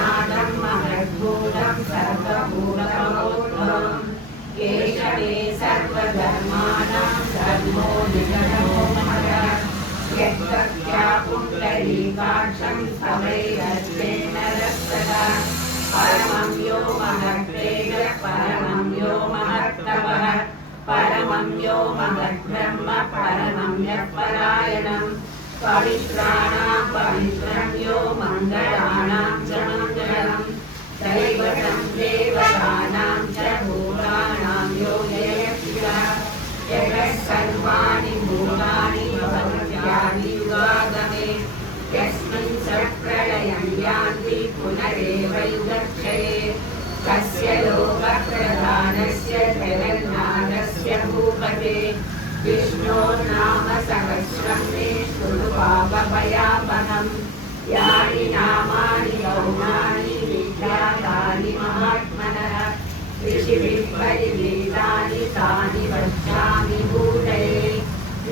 नादं महद्भूतं सर्वभूतमोद्भवं केशवे सर्वधर्माणां धर्मो निधनो महः यत्त्वया पुण्डरीकाक्षं स्तवैरस्तेन रक्षता परमं यो महत्तेजः परमं यो महत्तपः परमं यो महद्ब्रह्म परमं यत्परायणं पवित्राणां पवित्रं यो मङ्गलानां च मङ्गलं दैवतं देवतानां च भूतानां यो जयति यः सर्वाणि भूतानि भवत्यादियुगागमे यस्मिन् सत्प्रलयं यान्ति पुनरेवैवर्षये तस्य लोकप्रधानस्य जगन्नाथस्य भूपते विष्णोर्नाम सहस्रं मे शृणु पापभयापहम् यानि नामानि गौणानि विख्यातानि महात्मनः ऋषिभिः परिगीतानि तानि वक्ष्यामि भूतये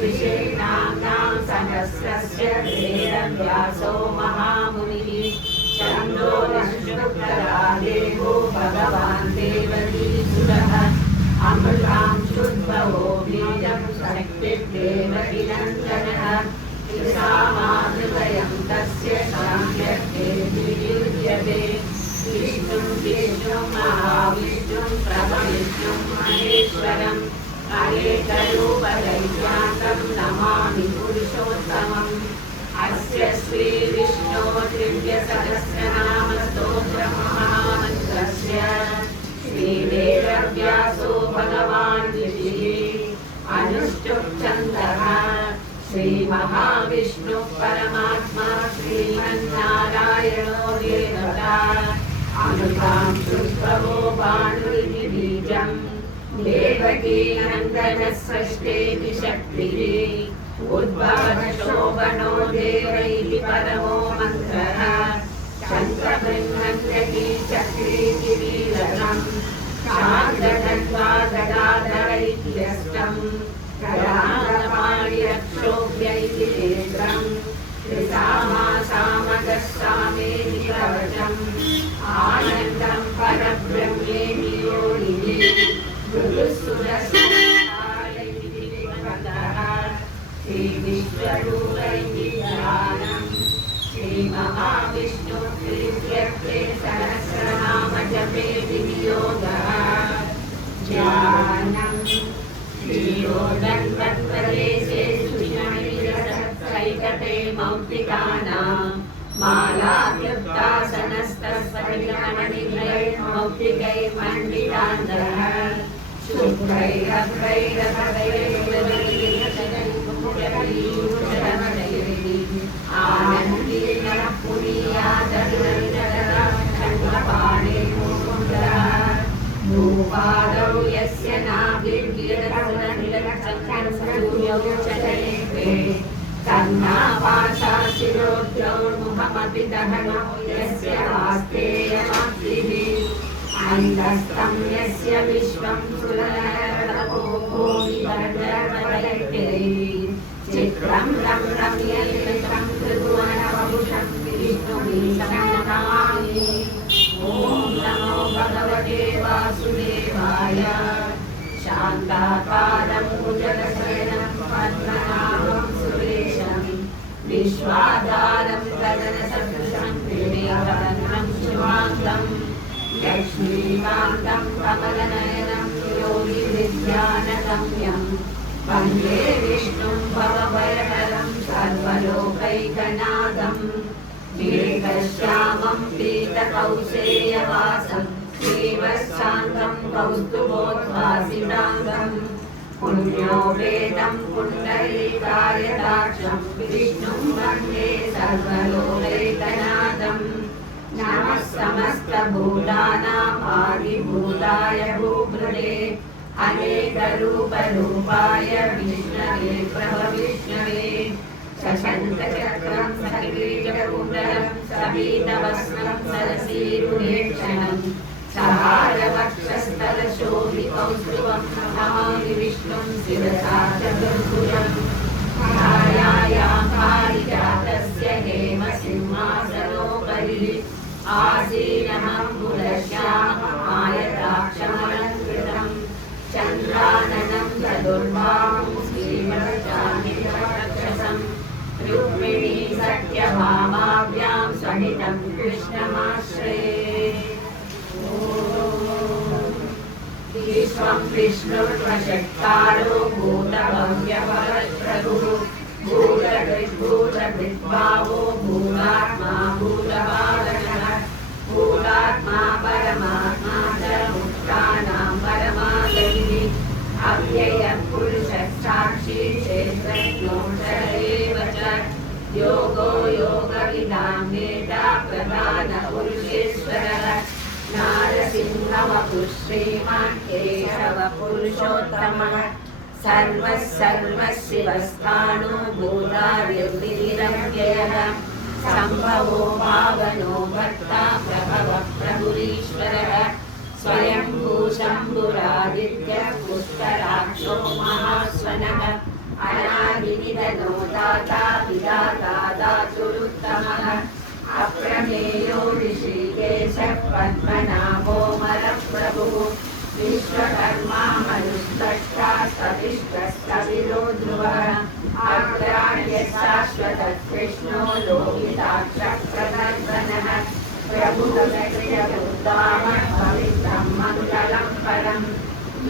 ऋषीणां सहस्रस्य वेदव्यासो महामुनिः छन्दोनिष्ठुप्तरा देवो भगवान् देवकीसुरः अमृतां शुद्धवो बीजं शक्तिर्देवकीनन्दनः सामाहृदयं तस्य साम्यक्तेर्वियुज्यते विष्णुं विष्णुं महाविष्णुं प्रभविष्णुं महेश्वरम् अनेकरूपदैत्यान्तं नमामि पुरुषोत्तमम् अस्य श्रीविष्णोः दिव्यसहस्रनामस्तोत्रमहामन्त्रस्य श्रीवेदव्यासो भगवान् ऋषिः अनुष्टुप् श्रीमहाविष्णुः परमात्मा श्रीमन्नारायणो देवता अमृतां शुद्धवो भानुरिति बीजम् देवकी नन्दनसृष्टेति शक्तिः उद्भवशोभनो देवैः परमो मन्त्रः शङ्खबृहन्नकी चक्रीति वीरम् शार्दगन्वा गदाधरैत्यष्टम् गदाधरपाणिरक्षोभ्यैति नेत्रम् त्रिसामासामगस्सामेति कवचम् आनन्दं परब्रह्मेति योनिः मृदुसुरसंहारैति भगवतः श्रीविश्वरूपैति ध्यानम् श्रीमहाविष्णुः प्रीत्यर्थे सहस्रनामजपे विनियोगः ध्यानम् श्रीयोगन्वत्प्रदेशे सुषमिरसत्सैकते मौक्तिकानां मालाकृतासनस्तस्फटिकमणिग्रैर्मौक्तिकैर्मण्डितान्तरः आनन्दीनः पुनीयादरुणविदरः भूपादौ यस्य नाभिर्गिरसुरनिलचक्रसूर्यौ चलयते तन्नापाशाशिरोद्रौर्मुखमपि दहनो यस्य वास्तेयमाप्तिः अन्तस्तं यस्य विश्वं सुरनरतपोभिवर्धवदयैः चित्रं रं रम्यलितं त्रिभुवनवपुषं विष्णुमीशं नमामि ॐ नमो भगवते वासुदेवाय शान्ताकारं भुजगशयनं पद्मनाभं सुरेशं विश्वाधारं गगनसदृशं त्रिनेत्रं शिवाङ्गं लक्ष्मीकान्तं कमलनयनं योगिविद्यानगम्यं वन्दे विष्णुं भवभयहरं सर्वलोकैकनाथम् पीतश्यामं पीतकौशेयवासं श्रीवत्साङ्गं कौस्तुभोद्भासिताङ्गं पुण्यो वेदं पुण्डरीकायदाक्षं विष्णुं वन्दे सर्वलोकैकनाथम् नमः समस्तभूतानाम् आदिभूताय भूभृते अनेकरूपरूपाय विष्णवे प्रभविष्णवे शशङ्खचक्रं सकीचकुण्डलं सबीतवस्त्रं सरसीरुहेक्षणं सहारवक्षस्थलशोभिकौस्तुभं नमामि विष्णुं शिरसा चतुर्भुजं छायायां पारिजातस्य हेमसिंहासनोपरि आसीनमङ्गुलश्याममायताक्षमलङ्कृतम् चन्द्राननं चतुर्बाहुं श्रीवत्सामित्रवक्षसम् रुक्मिणी सत्यभामाभ्यां सहितं कृष्णमाश्रये विश्वं विष्णुर्वषट्कारो भूतभव्यभवत्प्रभुः भूतकृद्भूतकृद्भावो भूतात्मा भूतभावनः भूतात्मा परमात्मा च मुक्तानां परमागतिः अव्ययः पुरुषः साक्षी क्षेत्रज्ञोऽक्षर एव च योगो योगविदां वेदा प्रधानपुरुषेश्वरः नारसिंहवपुः श्रीमान् केशवपुरुषोत्तमः सर्वः सर्वशिवस्थाणो भूतादिर्निरव्ययः सम्भवो भावनो भर्ता प्रभवः प्रभुरीश्वरः स्वयंभू शम्भुरादित्यः पुष्कराक्षो महास्वनः अनादिनिधनो दाता विधाता दातुरुत्तमः अप्रमेयो ऋषिकेशः पद्मनाभो मरप्रभुः विश्वकर्मा मनुष्टष्टा सविष्टस्तविरो ध्रुवः अग्राह्य शाश्वतः कृष्णो लोहिताक्षः प्रदर्शनः प्रभुतकृतमुत्तामः पवित्रं मङ्गलं परम्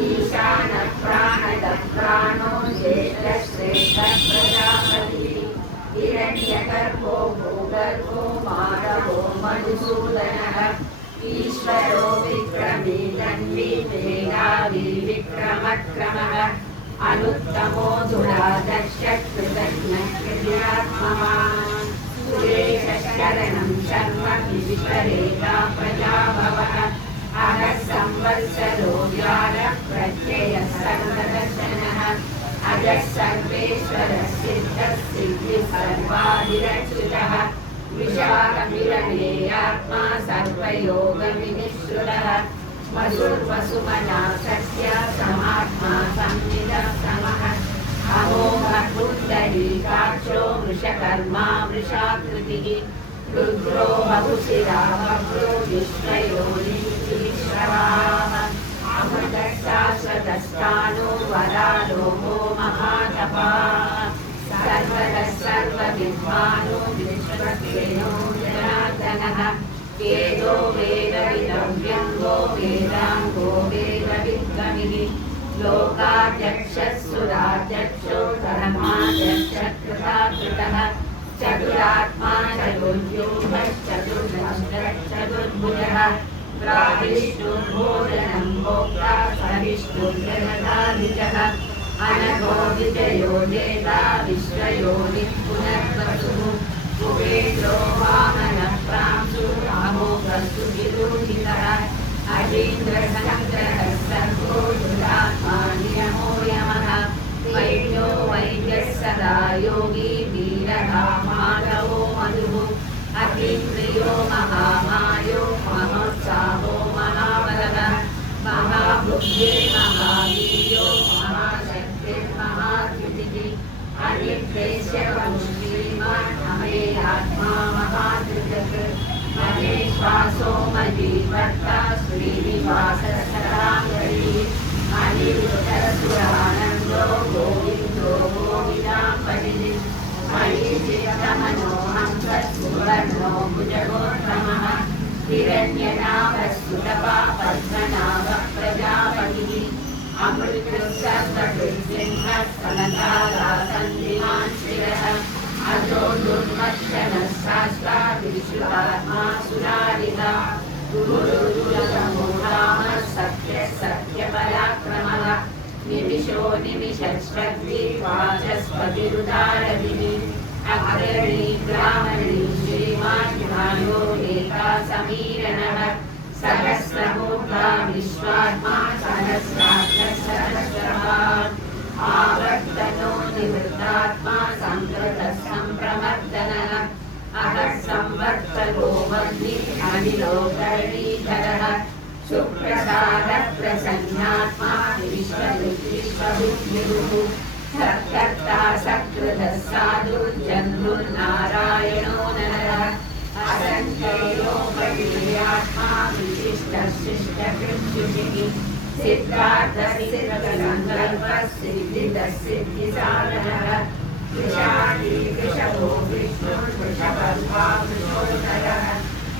ईशानः प्राणदः प्राणो ज्येष्ठश्रेष्ठः प्रजापतिः हिरण्यगर्भो भूगर्भो माधवो मधुसूदनः ईश्वरो विक्रमी तन्वी मेधावी विक्रमक्रमः अनुत्तमो धुरादर्शः कृतज्ञः कृत्यात्मवान् सुरेशशरणं शर्म विश्वरेता प्रजाभवः अहः संवत्सरो व्यारः प्रत्ययः सर्वदर्शनः अजः सर्वेश्वरः सिद्धः सिद्धिः सर्वाधिरच्युतः विशालमिरमेयात्मा सर्वयोगविनिश्रुतः वसुर्वसुमना सत्य समात्मा संविदः समः अमोघः पुण्डरीकाक्षो वृषकर्मा वृषाकृतिः रुद्रो बहुशिरा वक्रो विश्वयोनिश्रवाः अमृतः शाश्वतस्थानो वरालोको महातपाः सर्वतः सर्वविद्वानो विश्वक्सेनो जनार्दनः वेदो वेदविदव्यङ्गो वेदाङ्गो वेदविद्गमिः लोकाध्यक्षः सुराध्यक्षो धर्माध्यक्षः कृताकृतः चतुरात्मा चतुर्व्यूहश्चतुर्भुजः प्राविष्णुर्भोजनं भोक्ता सविष्णुर्जगदाधिजः अनघो विजयो जेता विश्वयोनिः पुनर्वसुः कुबेरो वामनः प्रांशुरामोघस्तु विरोहितः अजीन्द्रसङ्ग्रहः सर्गो दुरात्मा नियमो यमः वैद्यो वैद्यः सदा योगी वीरः माधवो मधुः अतीन्द्रियो महामायो महोत्साहो महाबलः महाबुद्धिर्महावीर्यो महाशक्तिर्महाद्युतिः अनिर्देश्य श्रीमान् अमेयात्मा महाधृतः महेश्वासो महीवर्ता श्रीनिवासः सदाङ्गरीः अनिरुद्धसुरानन्दो गोविन्दो गोविदाम्बरिः महीचित्तमनोहंसः सुवर्णो भुजगोत्तमः हिरण्यनाभस्तुतपापद्मनाभः प्रजापतिः अमृतसर्वकृत्सिंहः सनकारासन्धिमान् शिरः अजो दुर्मक्षणः शास्ता विश्वात्मा सुरारिता गुरुर्गुरुतमो रामः सत्यः सत्यपराक्रमः निमिषो निमिषश्रद्धि वाचस्पतिरुदारधिः अग्रणी ब्राह्मणी श्रीमान् ध्यायो नेता समीरणः सहस्रमूर्धा विश्वात्मा सहस्राक्षः सहस्रवान् आवर्तनो निवृत्तात्मा संकृतः सम्प्रवर्तनः अहः संवर्तको वह्निः अनिलो धरणीधरः सुप्रसादः प्रसन्नात्मा विश्वबुद्धिरुः सत्कर्ता सत्कृतः साधु जन्मुर्नारायणो नरः असङ्ख्ययोगवीर्यात्मा विशिष्टशिष्टकृत्युजिः सिद्धार्थसिद्धसङ्कल्पसिद्धिदसिद्धिसाधनः वृषाणी वृषभो विष्णुर्वृषभर्वा वृषोदरः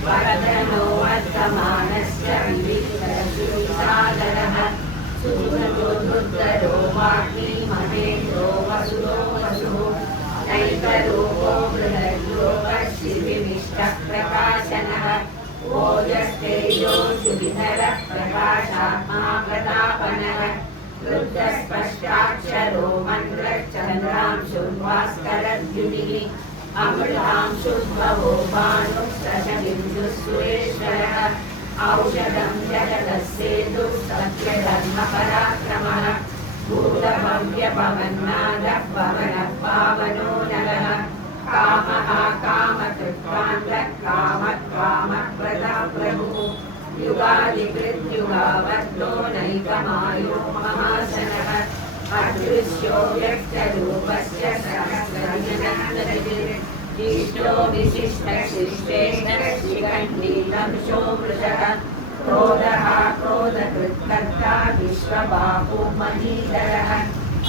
वरदनो वर्तमानश्च विविक्तशुसादरः सुहृदो दुर्धरो वाग्मी महेन्द्रो वसुरो वसुः नैकरूपो बृहद्योगशिविमिष्टः प्रकाशनः ओजस्तेजोऽसुविधरः प्रकाशात्मा प्रतापनः रुद्रस्पष्टाक्षरो मन्त्रश्चन्द्रांशुर्भास्करद्युतिः अमृतांशुद्भवो भानुः शशबिन्दुः सुरेश्वरः औषधं जगदस्येतुः सत्यधर्मपराक्रमः भूतभव्यपवन्नादः पवनः पावनो नरः कामः कामकृत्कान्तः कामः प्रभुः युगादिकृत्युगावद्यो नैकमायो महाशनः अदृश्यो व्यक्तरूपस्य सहस्रजननदिष्टो विशिष्टशिष्टेन शिखण्डीलंशो मृषः क्रोधः क्रोधकृत्कर्ता विश्वबाहु महीधरः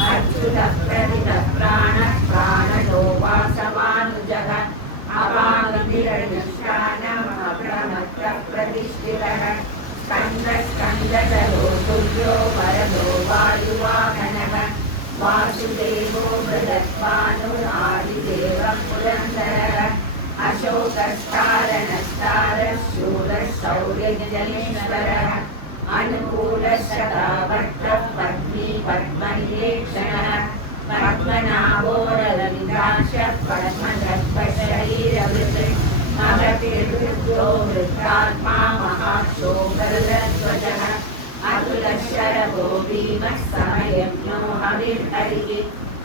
अच्युतः प्रतितः प्राणः प्राणो वासवानुजः अवाङ्गिरनुष्ठानम् अप्रमत्तः प्रतिष्ठितः स्कन्दस्कन्दधरो तुल्यो वरदो वायुवाहनः वासुदेवो बृहद्भानुरादिदेवः पुरन्दरः अशोकस्तारणस्तारः शूरः शौर्यजनेश्वरः अनुकूलः शतावर्तः पत्नी पद्मनिरीक्षणः पद्मनाभोरललिताक्षः पद्मदर्पशरीरवृत् महतिर्वृद्धो वृद्धात्मा महाक्षोभरध्वजः अतुलशरभो भीमः समयज्ञो हविर्हरिः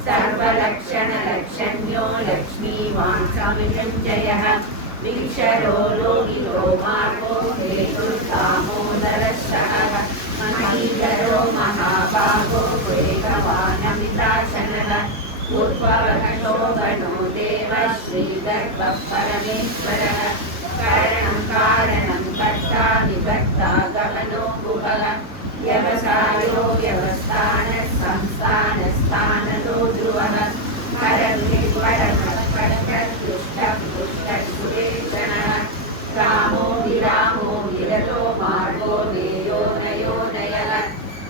सर्वलक्षणलक्षण्यो लक्ष्मीवान् समिजञ्जयः विक्षरो लोहितो मार्गो हेतुर्दामोदरः शरः महीधरो महाबाहो वेगवानमिताशनः पूर्ववहतो गणो देवः श्रीगर्भः परमेश्वरः कारणं कारणं कर्ता निकर्ता गमनो गुहः व्यवसायो व्यवस्थानः संस्थानस्थानतो ध्रुवः परमिष्टः रामो विरतो मार्गो नेयो नयो नयः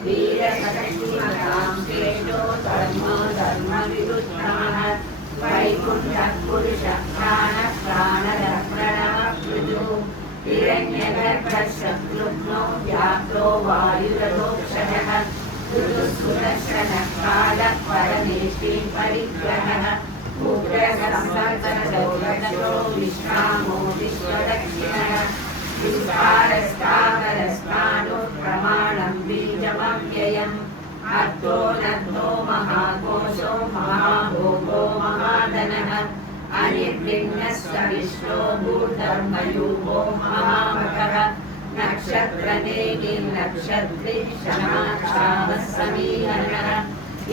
वीरशक्तिमतां श्रेष्ठो धर्मो धर्मविरुद्धमः वैकुण्ठः पुरुषः प्राणः प्राणदः प्रणवः पृथुः हिरण्यगर्भः शत्रुघ्नो व्याघ्रो वायुरथोक्षजः ऋतुसुदर्शनः कालः परमेष्टिं परिग्रहः उग्रसंवर्तनो विश्रामो विश्वदक्षिणः विस्तारस्तावरस्तानो प्रमाणं बीजमव्ययम् अर्थो नद्धो महाकोशो महाभोगो महाधनः अनिर्भिन्नस्य विष्णो भूधर्मयूपो महामखः नक्षत्रनेमिर्नक्षत्री शमाक्षावः समीहनः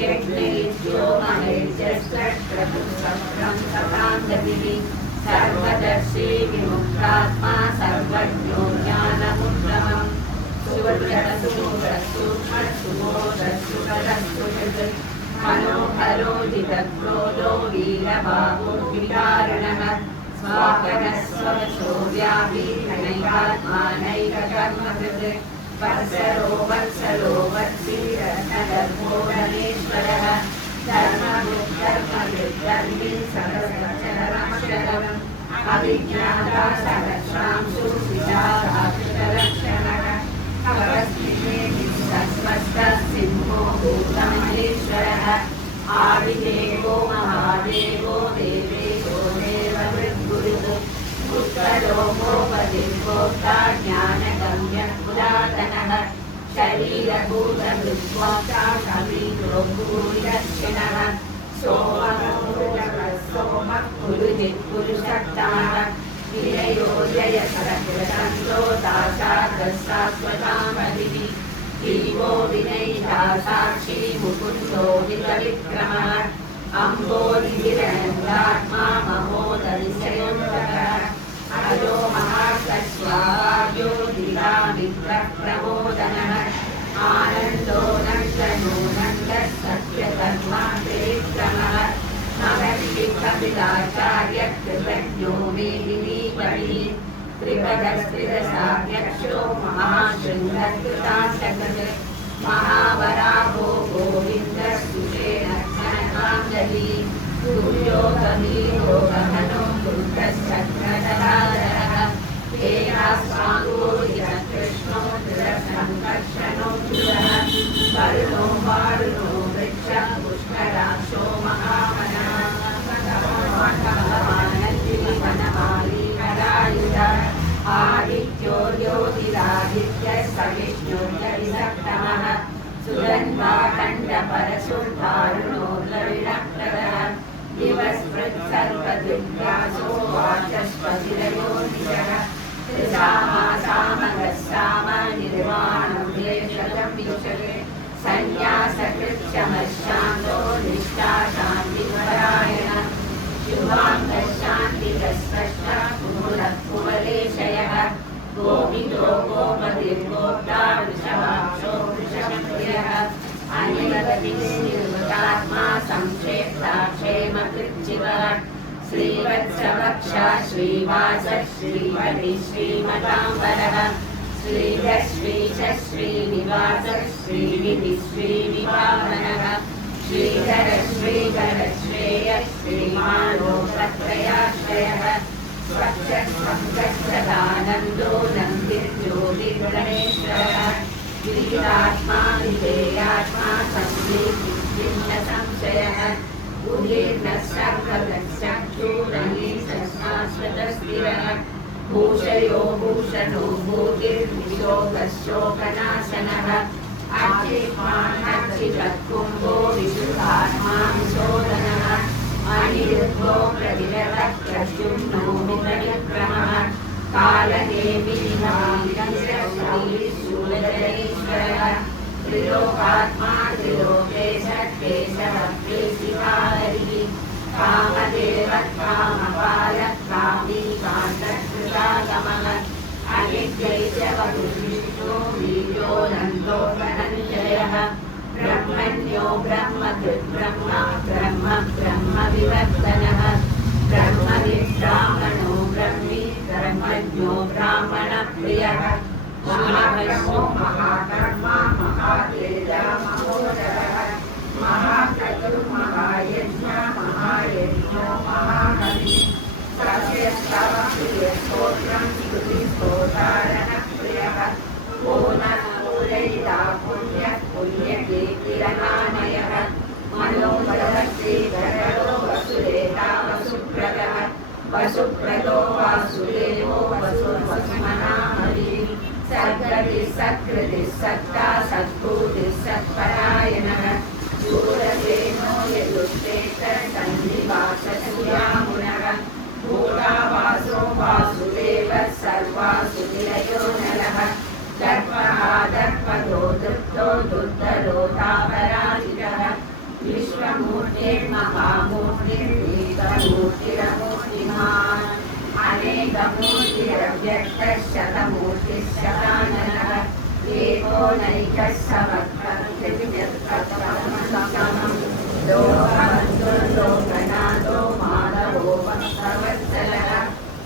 यज्ञेभ्यो महेशस्त्रक्रतुसहस्रं सताङ्गतिः सर्वदर्शी विमुक्तात्मा सर्वज्ञो ज्ञानमुत्तमम् सुवर्चरसूरसूक्ष्मसुबोधसुकरसुहृत् मनोहरो जितक्रोधो वीरबाहो विदारणः स्वाकरस्वशो व्यापीनैकात्मानैककर्मकृत् वत्सरो वत्सीरत्नगर्भो धनेश्वरः धर्मकृद्धर्मकृद्धर्मी सहस्रचरमक्षरम् अभिज्ञाता सहस्रांशु विचाराक्षरक्षणः कवस्मिन्नेमिस्सस्वस्तः सिंहो भूतमहेश्वरः आदिदेवो महादेवो देवेशो देववृद्गुरुः उत्तरोपदिर्भोक्ता ज्ञानगम्यः पुरातनः शरीरभूतमृद्भोक्ता समीरो भूरिदक्षिणः सोमः पुरुजित्पुरुषक्ताः विनयो जयसरकृतन्तो दाशाग्रशाश्वतामधिः जीवो विनयिता साक्षी मुकुन्दो हितविक्रमः अम्बोधिरङ्गात्मा महोदधिशयोन्तकः अजो महासस्वायो दिवामित्रः प्रमोदनः आनन्दो नन्दनो नन्दः सत्यधर्मा त्रिविक्रमः महर्षिकपिताचार्य कृतज्ञो मेदिनीपतिः त्रिपदस्त्रिदशाध्यक्षो महाशृङ्गकृताशकृत् महावराहो गोविन्दः सुषेणघनकाङ्गली दुर्योगमीरो गहनो दुर्गश्चक्रधराधरः हेयास्वाङ्गोरिः कृष्णो धृतसङ्कर्षणो धृतः वरुणो वारुणो वृक्षः पुष्कराक्षो महावनः वनमाली हरायुधः आदित्यो ज्योतिरादित्यः सविष्णुर्यविसप्तमः सुगन्धाखण्डपरशुर्वारुणो द्रविणप्रदः दिवस्पृत्सर्वदिव्यासो वाचस्पतिरयोनिशः त्रिसामासामगः साम निर्वाणं देशतं विशगे सन्न्यासकृच्छमशान्तो निष्ठा शान्तिपरायणः शुभाङ्गः शान्तिकस्पष्टः कुमुदः कुवलेशयः गोविन्दो गोपतिर्गोप्ता वृषभाक्षो वृषभप्रियः अनिलगतिर्निर्वृतात्मा संक्षेप्ता क्षेमकृच्छिवः श्रीवत्सवक्षा श्रीवासः श्रीवटि श्रीमताम्बरः श्रीधः श्रीशः श्रीनिवासः श्रीनिधिः श्रीनिवामनः श्रीधर श्रीधर श्रेयः श्रीमानो सत्रयाश्रयः स्वच्छस्वच्छदानन्दो नन्दिर्ज्योतिर्गणेश्वरः विदितात्मा विधेयात्मा संशयः उदीर्णः सर्वगश्चक्षुरनीशशाश्वतस्थिरः भूषयो भूषणो भूतिर्विशोकशोकनाशनः अर्चित्कुम्भो विशुद्धात्मा विशोधनः अनिरुद्धो प्रतिरतः प्रद्युम्नो विक्रमः कालनेमिनिशूलधरेश्वरः त्रिलोकात्मा त्रिलोकेशः केशवः केशिकाहरिः कामदेवः कामपालः कामी कान्तकृतागमः अनित्यैशवविष्णो वीर्योऽनन्तो धनञ्जयः ब्रह्मण्यो ब्रह्मकृद्ब्रह्म ब्रह्म ब्रह्म विवर्तनः ब्रह्मविद्ब्राह्मणो ब्रह्मी ब्रह्मज्ञो ब्राह्मणप्रियः महाब्रह्मो महाकर्मा महातेजा महोदरः महाक्रतुर्महायज्ञ महायज्ञो महाकविः सत्यस्तवप्रियस्तोत्रं स्तुतिस्तोतारणप्रियः पूर्णपूरयिता पुण्यः पुण्यकीर्तिरनामयः मनोबलश्रीधरो वसुदेता वसुप्रदः वसुप्रदो वासुदेवो वसुमनामलिः सद्गतिः सत्कृतिः सत्ता सद्भूतिः सत्परायणः शूरसेनो यदुष्टेतः सन्निवाससूयामुनः भूतावासो वासुदेवः सर्वासुनिलयो नरः दर्पः दर्पदो दृप्तो दुर्धरो तापराजितः विश्वमूर्तिर्महामूर्तिर्नीतमूर्तिरमूर्तिमान् अनेकमूर्तिरव्यक्तः शतमूर्तिः शताननः एको नैकः समर्थः लोकनाथो माधवो भक्तवत्सलः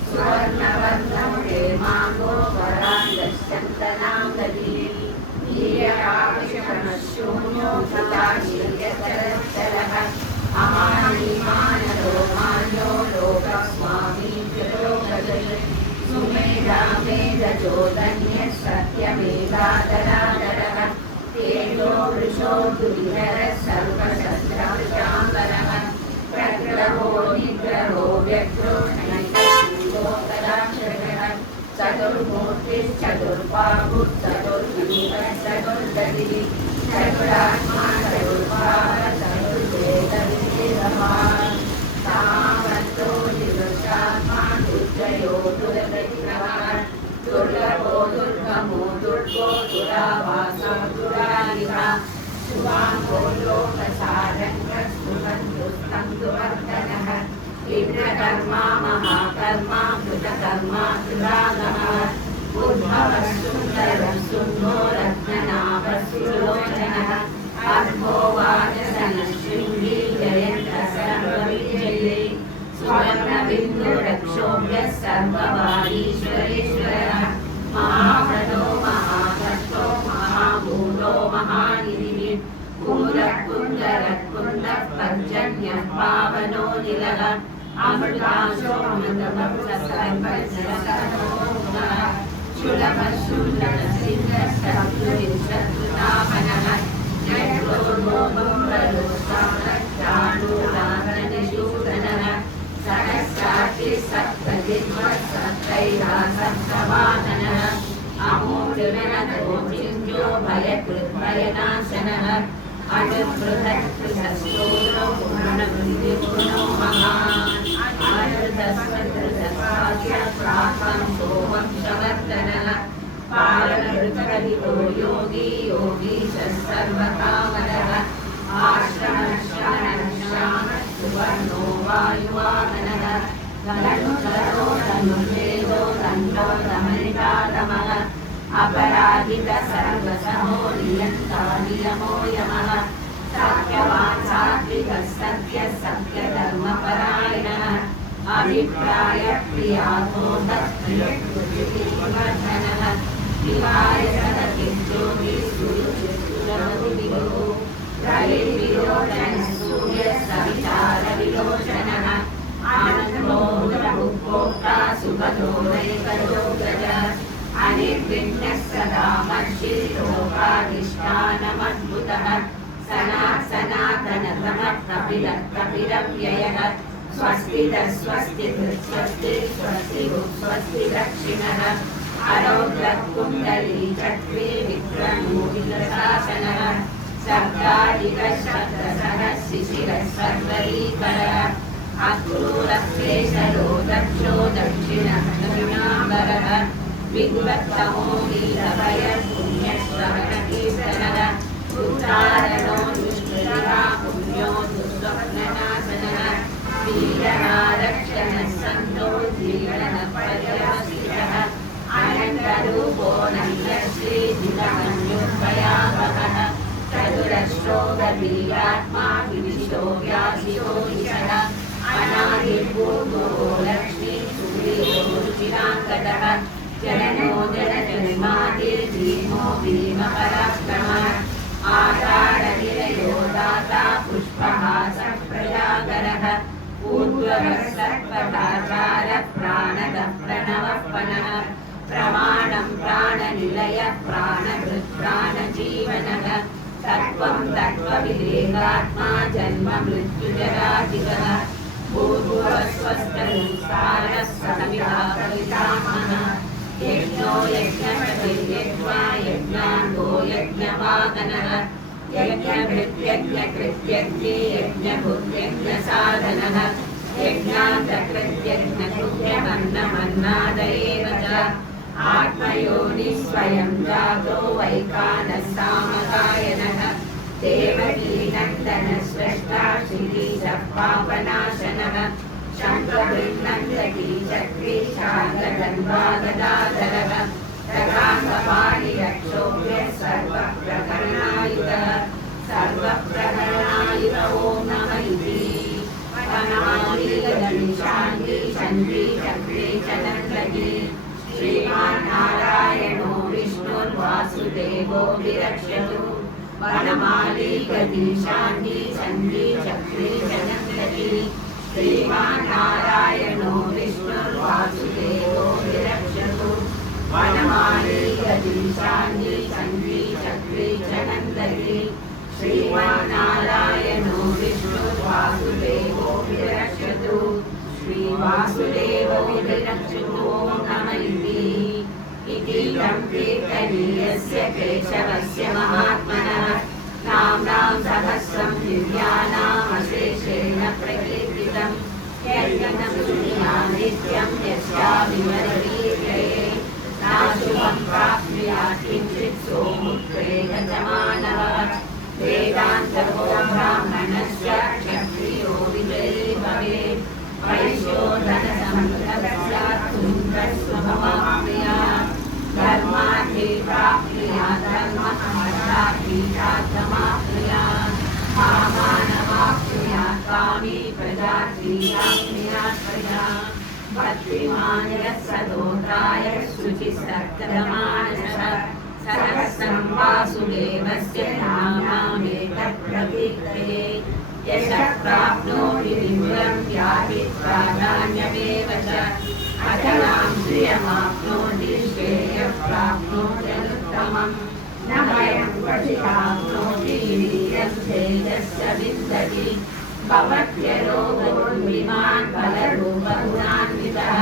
सुवर्णवर्णो हेमाङ्गो वराङ्गश्चन्दनाङ्गलीः ीयकाविषमशून्यो धृताशीर्यचरश्चरः अमानीमानलो मान्यो लोकस्वामी जलोकजः सुमेधामेधजोदन्यः सत्यमेधादरादरः तेजो वृषो दुर्धरः सर्वशस्त्रवृषाम्बरः प्रग्रहो निग्रहो व्यग्रो नैकशूलोकदाक्षरः चतुर्मूर्तिश्चतुर्बाहुः चतुर्युगः चतुर्गतिः चतुरात्मा चतुर्भावः चतुर्वेदविद्यमान् तावन्तो निवृत्तात्मा दुर्जयो दुर्विक्रमः दुर्लभो दुर्गमो दुर्गो दुरावासो दुरालिः शुभाङ्गो लोकसारङ्गः सुबन्धुस्तं दुवर्धनः विघ्नकर्मा महाकर्मा मृतकर्मा कर्मासुरागमः उद्भवः सुन्दरः सुन्दो रत्ननाभः सुलोचनः अर्भो वाजसनः शृङ्गी जयन्तः सर्वविजये सुवर्णबिन्दुरक्षोभ्यः सर्ववागीश्वरेश्वरः महाव्रतो महाकष्टो महाभूतो महानिधिः कुन्दरकुन्दः पर्जन्यः पावनो निलः अमृताशोमृतभक्तसर्वजनः शूलभशूलसिंहशत्रुतापनः जयक्रोधो बम्बरोषाणूराधनशूदनः सहस्राक्षि सप्तजिह्वः सप्तवाहनः अमूर्जनतो चिन्त्यो भयकृद्भयनाशनः अनुबृहत्कृशस्तोरो पूर्णवृद्धिगुणो महान् अनृतस्वतृतस्वाख्यप्राप्तं सोमंशवर्धनः पालनृतकलितो योगी योगीशः सर्वकामरः आश्रमश्रमणश्यामः सुवर्णो वायुवाहनः धनुर्धरो धनुर्वेदो दण्डो दमनितातमः अपराजितः सर्वसमो नियन्ता नियमो यमः सात्यवान् सात्विकः सत्यः सत्यधर्मपरायणः अभिप्रायप्रियातोषः विहाय सदति ज्योतिः रविर्विलोचनः सूर्यः सविचारविलोचनः आनन्दो उपभोक्ता सुखदो नैकदो गजः अनिर्विघ्नः सदा मर्षिलोकाधिष्ठानमद्भुतः सनातनतमः कपिलव्ययः स्वस्तिदः स्वस्तिकृत् स्वस्ति दक्षिणः अरौद्रः कुण्डली चक्रे विक्रमोदितशासनः शब्दादिकः शब्दसः शिशिरः सर्वरीकरः अक्रूरः दक्षो दक्षिणाम्बरः विद्वत्तमो वीरभयः पुण्यश्रवणकीर्तनः उच्चारणो दुष्कृतिः पुण्यो दुःस्वप्ननाशनः वीरनारक्षणः सन्तो जीवनः पर्यवसितः अनन्तरूपो नन्दश्रीजितमन्युभयावहः चतुरश्रोगवीरात्मा विदिशो व्यासियो दिशः अनादिर्भूतो लक्ष्मी सूर्योरुचिराङ्गदः जननो जनजन्मादिर्भीमो भीमपराक्रमः आधारनिलयो दाता पुष्पहासः प्रजागरः ऊर्ध्वः सर्वदाचारः प्राणदः प्रणवः पनः प्रमाणं प्राणनिलयः प्राणभृत् प्राणजीवनः तत्त्वं तत्त्वविवेकात्मा जन्म मृत्युजराजितः भूर्भुवस्वस्तनुसारः सवितामः यज्ञो यज्ञपतिर्यज्ञा यज्ञाङ्गो यज्ञवाहनः यज्ञभृत्यज्ञकृत्यज्ञे यज्ञभुत्यज्ञसाधनः यज्ञान्तकृत्यज्ञकृत्यमन्नमन्नादयेव च आत्मयोनिः स्वयं जातो वैकानः सामगायनः देवकीनन्दनः स्रष्टा श्रीशः पापनाशनः शङ्खबृन्नन्दकी चक्री शार्ङ्गधन्वागदाधरः प्रकाशपाणिरक्षोभ्यः सर्वप्रकरणायुधः सर्वप्रकरणायुध ॐ नमः इति वनालीगदनिशाङ्गी शङ्गी चक्रे च नन्दकी श्रीमान्नारायणो विष्णुर्वासुदेवो विरक्षतु वनमालीगदीशाङ्गी शङ्गी चक्रे च नन्दकी श्रीमान्नारायणो विष्णुर्वासुदेवो विरक्षतु वनमालीगदीशाङ्गी शङ्गी चक्रे च नन्दकी श्रीमान्नारायणो विष्णुर्वासुदेवो विरक्षतु श्रीवासुदेवो विरक्षतु नम इति तं कीर्तनीयस्य केशवस्य महात्मनः नाम्नां सहस्रं दिव्यानामशेषेण प्रकीर्तितं नित्यं यस्याभिमरवीर्यये नाशुभं प्राप्नुयात् किञ्चित् सोमुत्प्रेतमानवः वेदान्तको ब्राह्मणस्य क्षत्रियो विजयी भवेत् वैश्यो धनसम्पदः स्यात् धर्महारापीठार्थमाप्नुयात् मामानवाप्नुयात् कामी प्रजाप्रीयाप्नुयात् प्रजा भक्तिमान् यः सदोत्राय शुचिसत्करमानसः सहस्रं वासुदेवस्य नाम्नामेतत् प्रकीर्तये यशः प्राप्नोति दिव्यं याति प्राधान्यमेव च अचलां श्रियमाप्नोति श्रेयः प्राप्नोत्यनुत्तमम् न भयं क्वचिदाप्नोति वीर्यं तेजस्य विन्दति भवत्यरोगोन्विमान् बलरूपगुणान्वितः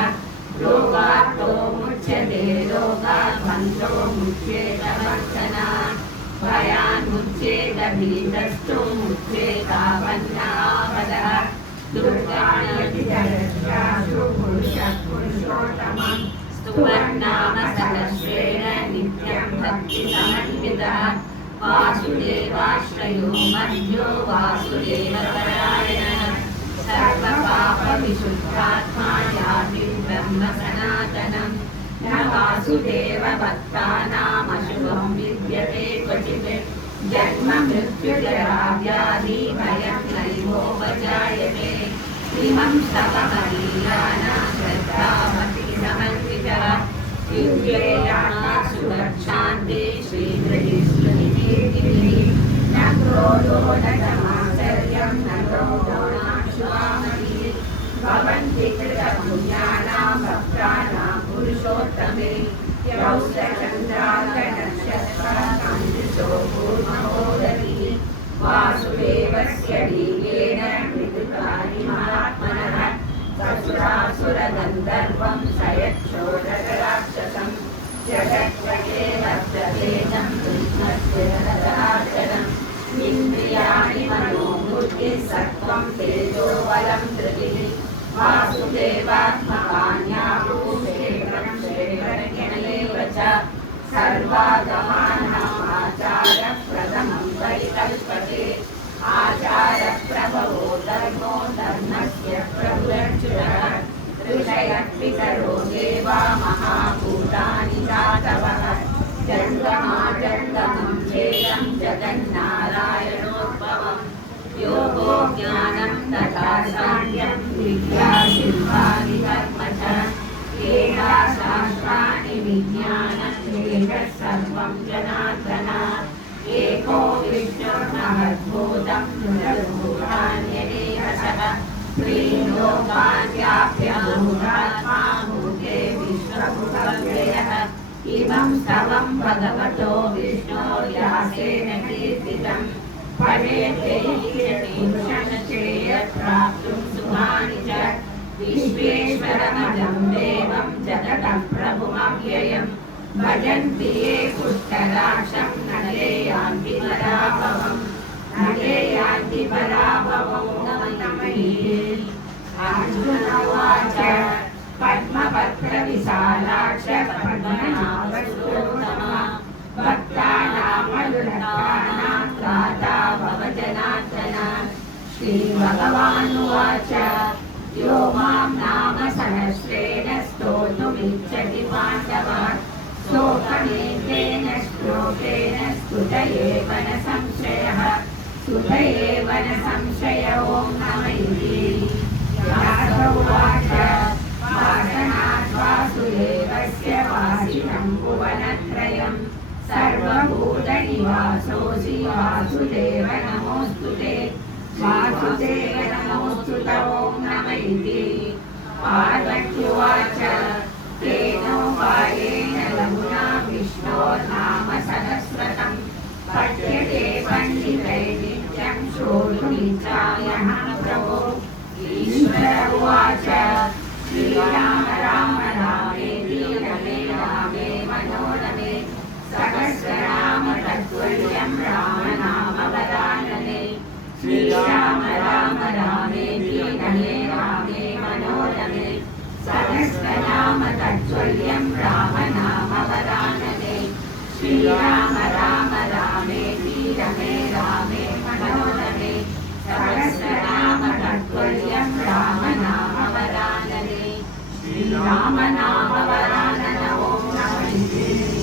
रोगात्तो मुच्यते रोगात् बन्धो मुच्येत बन्धनात् भयान् मुच्येत भीतस्तु मुच्येतापन्नापदः दुर्गाणतिदरद्रासु पुरुषः पुरुषोत्तमम् स्तुवन्नाम सहस्रेण नित्यं भक्तिसमन्वितः वासुदेवाश्रयो मध्यो वासुदेवपरायणः सर्वपापविशुद्धात्मा याति ब्रह्म सनातनम् न वासुदेवभक्तानामशुभं विद्यते क्वचित् जन्म मृत्युजरा व्याधि भयं नैवोपजायते इमं स्तवमलीयाना श्रद्धाभक्तिसमन्वितः दिव्येयाना सुरक्षान्ते श्रीहृदिस्मृतिकीर्तिः न क्रोधो न समाचर्यं न लोभो नाशुवामतिः भवन्ति कृतपुण्यानां भक्तानां पुरुषोत्तमे यौ चन्द्रार्कनक्षत्रकान्तिशो पूर्णमोदतिः वासुदेवस्य वीर्येण विदुतानि महात्मनः ससुरासुरगन्धर्वं सयच्छोदकराक्षसं जगत्पते वर्ततेजं कृष्णस्य रथाचलम् इन्द्रियाणि मनोबुद्धिः सत्त्वं तेजो बलं धृतिः वासुदेवात्मकान्यापूषेत्रं क्षेत्रज्ञमेव च सर्वागमानामाचारप्रथमं परिकल्पते आचारप्रभवो धर्मो धर्मस्य प्रभुरच्युतः ऋषयः पितरो देवा महाभूतानि जातवः जङ्गमाजङ्गमं चेदं जगन्नारायणोद्भवम् योगो ज्ञानं तथा साङ्ख्यं विद्या शिल्पादि कर्म च एता शास्त्राणि विज्ञानं वेदः सर्वं जनार्दनात् एको विष्णुर्महद्भूतं पुनर्भूतान्यनेव सः त्रीन् लोकान् व्याप्य भूतात्मा भूते विश्वभुवव्ययः इमं स्तवं भगवतो विष्णोर्व्यासेन कीर्तितम् पठेत्यैश्वर्यश्रेयः प्राप्तुं सुखानि च विश्वेश्वरमजं देवं जगतः प्रभुमव्ययम् भजन्ति ये पुष्कराक्षं नगे यान्ति पराभवम् नगे यान्ति पराभवम् अर्जुन उवाच पद्मपत्रविशालाक्ष पद्मनाभस्तोत्तमा भक्तानामनुरक्तानां त्राता भवजनार्दन श्रीभगवानुवाच यो मां नाम सहस्रेण स्तोतुमिच्छति पाण्डव स्तोकमेतेन श्लोकेन स्तुत एव न संशयः स्तुत एव न संशय ॐ नम इति व्यास उवाच वासनात् वासुदेवस्य वासिनं भुवनत्रयम् सर्वभूतनिवासोऽसि वासुदेव नमोऽस्तु ते वासुदेव नमोऽस्तु ॐ नम इति पार्वत्युवाच तेनोपायेन लघुना विष्णोर्नाम सहस्रतं पठ्यते पण्डितैः नित्यं श्रोतुमिच्छाम्यहं प्रभो ईश्वर उवाच श्रीराम राम रामेति रमे रामे मनोरमे सहस्रनाम तत्तुल्यं राम नाम वरानने श्रीराम राम रामेति रमे रामे मनोरमे सहस्रनाम तत्तुल्यं राम नाम वरानने श्रीराम राम रामेति रमे रामे मनोरमे सहस्रनाम तत्तुल्यं राम नाम वरानने श्रीराम नाम वरानन ॐ नमः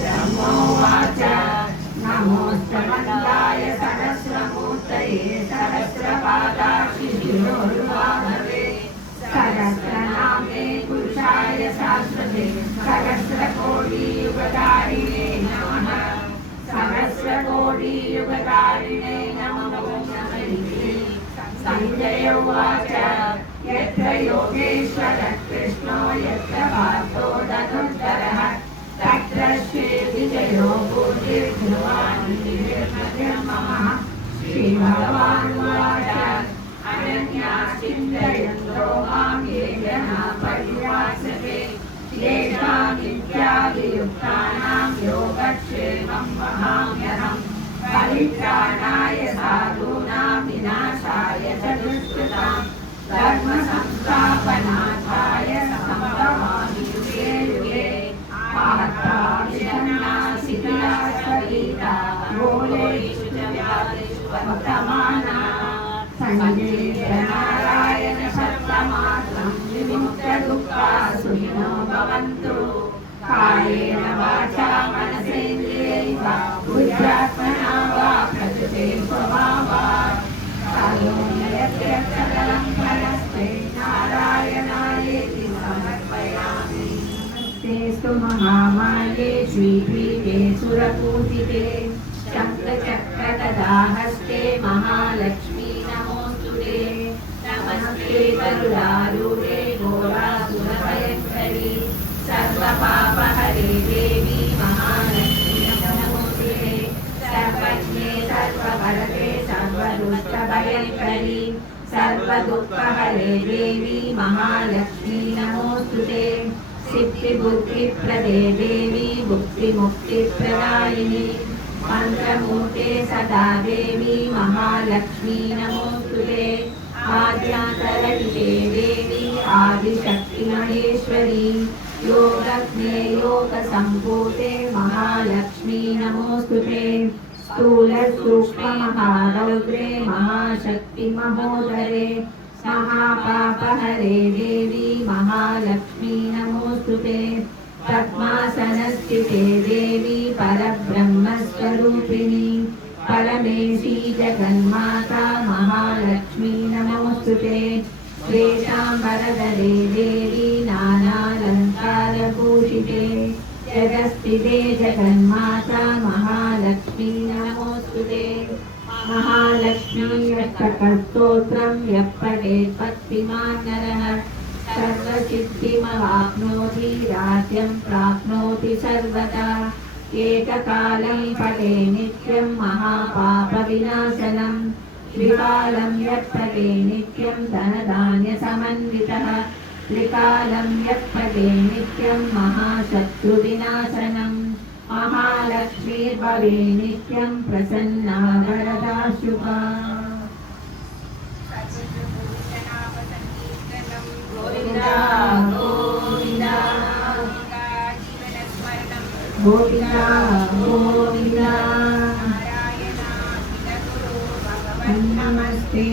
ब्रह्मोवाच युगधारिणे नमो नमः। संजय उवाच यत्र योगेश्वरः कृष्णो यत्र पार्थो धनुर्धरः तत्र श्रीविजयो भूतिर्ध्रुवान्निर्ममः। श्रीभगवानुवाच अनन्या चिन्तयन्तो मां ये जनाः पर्युपासते तेषामित्यादियुक्तानां योगक्षेमं वहाम्यहम्। परित्राणाय साधूनां विनाशाय च दुष्कृतां धर्मसंस्थापनार्थाय सम्भवामि युगे युगे। आत्ताभिषण्णासिता भूलेषु च व्याधेषु वर्तमानाः सञ्जीव्य नारायण शब्दमात्रं विमुक्तदुःखाः सुखिनो भवन्तु। कायेन वाचा मनसेन्द्रियैर्वा बुद्ध्यात्मना वा प्रकृते स्वभावात् करोमि यद्यत् सकलं परस्मै नारायणायेति समर्पयामि। नमस्तेऽस्तु महामाये श्रीपीठे सुरपूजिते शङ्खचक्रगदाहस्ते महालक्ष्मी नमोऽस्तुते। नमस्ते गरुडारूढे घोरासुरभयङ्करी सर्वपापहरे देवी महालक्ष्मी नमोऽस्तुते। सर्वज्ञे सर्ववरदे सर्वदुष्टभयङ्करी सर्वदुःखहरे देवी महालक्ष्मी नमोऽस्तुते। सिद्धिबुद्धिप्रदे देवी भुक्तिमुक्तिप्रदायिनी मन्त्रमूर्ते सदा देवी महालक्ष्मी नमोऽस्तुते। आद्यान्तरहिते देवी आदिशक्तिमहेश्वरी योगज्ञे योगसम्भूते महालक्ष्मी नमोऽस्तुते। स्थूलसूक्ष्ममहारौद्रे महाशक्तिमहोदरे महापापहरे देवी महालक्ष्मी नमोऽस्तुते। पद्मासनस्थिते देवी परब्रह्मस्वरूपिणी परमेशी जगन्माता महालक्ष्मी नमोऽस्तुते। श्वेताम्बरधरे देवी नानालङ्कारभूषिते जगस्थिते जगन्माता महालक्ष्मी नमोऽस्तुते। महालक्ष्मी अष्टकस्तोत्रं यः पठेत् भक्तिमान् नरः सर्वसिद्धिमवाप्नोति राज्यं प्राप्नोति सर्वदा। एककालं पठे नित्यं महापापविनाशनं त्रिकालं यः पठे नित्यं धनधान्यसमन्वितः त्रिकालं यः पठे नित्यं महाशत्रुविनाशनं। महालक्ष्मीर्भवे नित्यं प्रसन्ना वरदा शुभा। गोविन्दा गोविन्दा गोविन्दा गोविन्दा। नमस्ते